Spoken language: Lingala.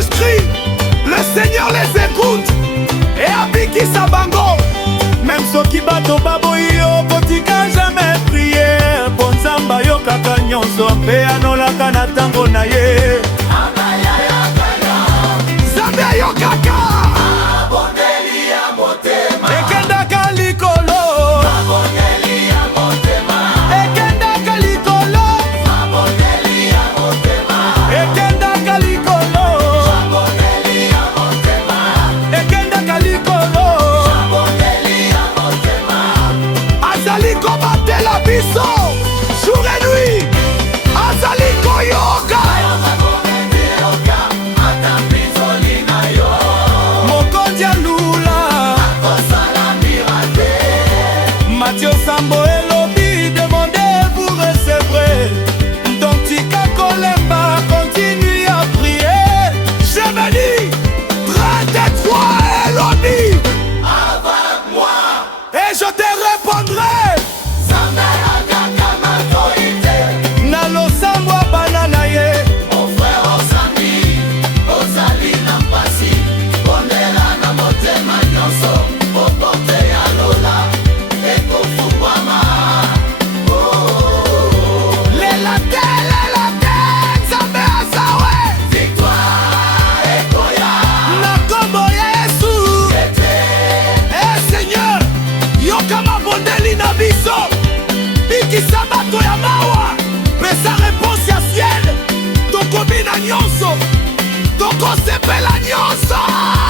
manuscrits, le Seigneur les écoute et abikisa bango. Même soki bato baboyo kotika jamais prière, po Nzamba yokaka nyonso mpe anolaka na tango na ye. Nzambe ayokaka ekendaka likolo, ekendaka likolo, ekendaka likolo, ekendaka likolo. azali kobatela biso jour et nuit, azali koyoka mokonzi ya lula Matthieu Sambo elobi, demandez vous recevrez. Donc tika kolemba, continue à prier. je me dis, près de toi Elodie, avec moi, et je te répondrai. Na losambo bana na ye, Mon frère Osami, ozali na mpasi, pondela na motema nyonso, poporte ya lola, ekofungwama. Lela te, Nzambe azawe, victoire ekoya, na kombo ya Yesu. Eh Seigneur, yoka mabondeli na biso, bikisa bato ya mawa, pesa réponse ya ciel, tokobina nyonso, tokosepela nyonso.